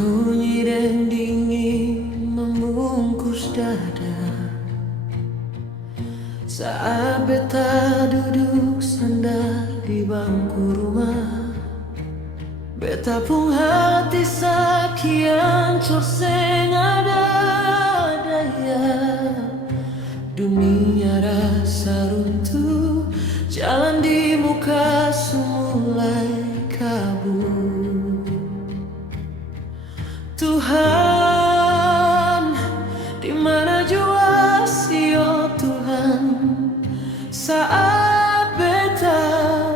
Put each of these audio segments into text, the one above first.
Sunyi dan dingin membungkus dada saat beta duduk sandar di bangku rumah. Beta pun hati sakian seng ada daya. Dunia rasa runtuh, jalan di muka semulai kabur. Tuhan, di mana jua sio Tuhan saat beta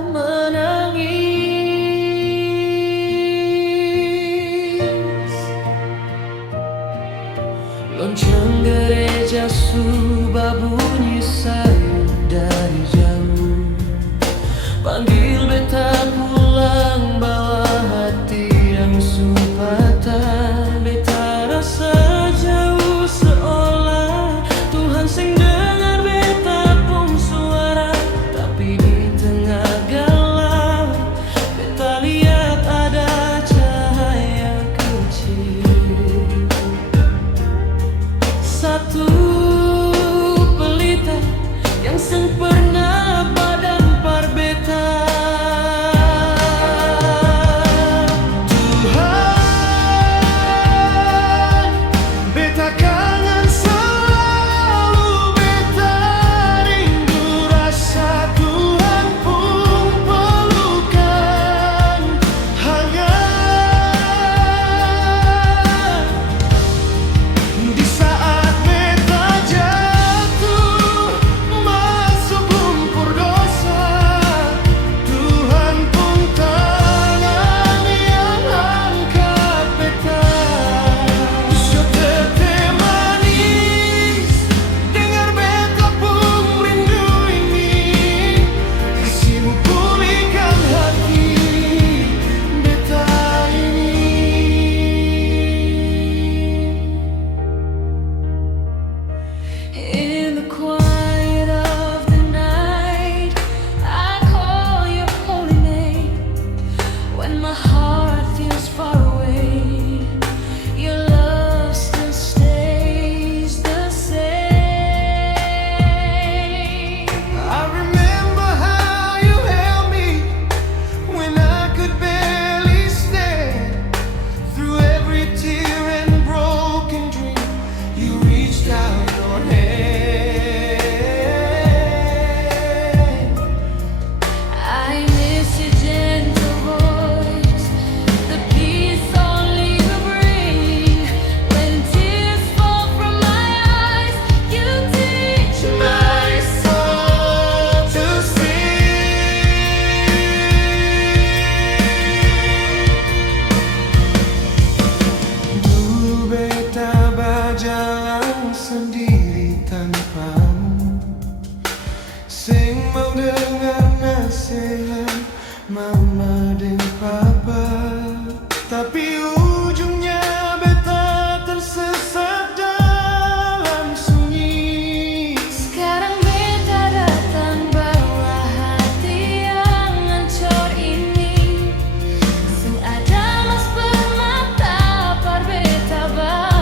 menangis. Lonceng gereja sudah bunyi sayup dari jauh, panggil beta pulang bawa hati yang supata. Beta rasa jauh seolah Tuhan sing dengar beta pun suara, tapi di tengah gelap beta lihat ada cahaya kecil. Satu pelita yang sempurna badan par beta. In the quiet of the night, I call your holy name. When my heart feels far away, your love still stays the same. I remember how you held me when I could barely stand. Through every tear and broken dream, you reached out your hand. Jalan sendiri tanpamu, sing mau dengar nasihat mama dan papa, tapi ujungnya beta tersesat dalam sunyi. Sekarang beta datang bawa hati yang hancur ini, sing ada mas permata par beta bawa.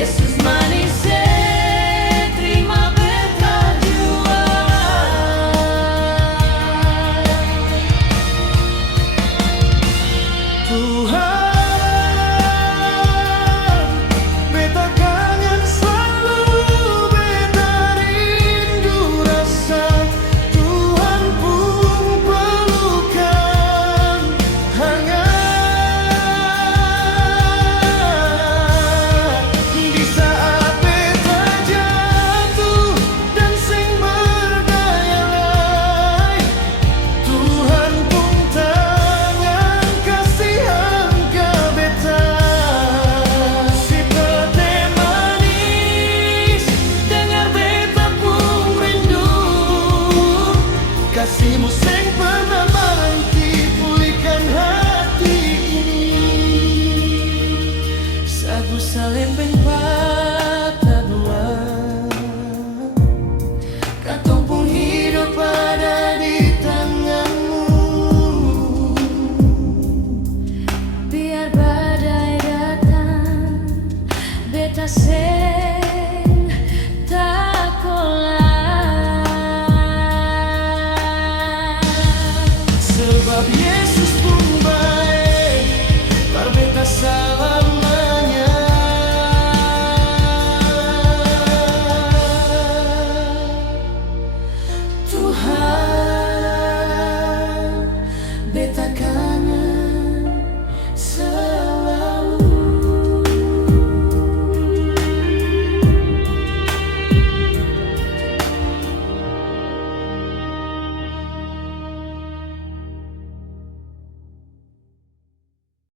Yesus manis, terima beta jua. Tuhan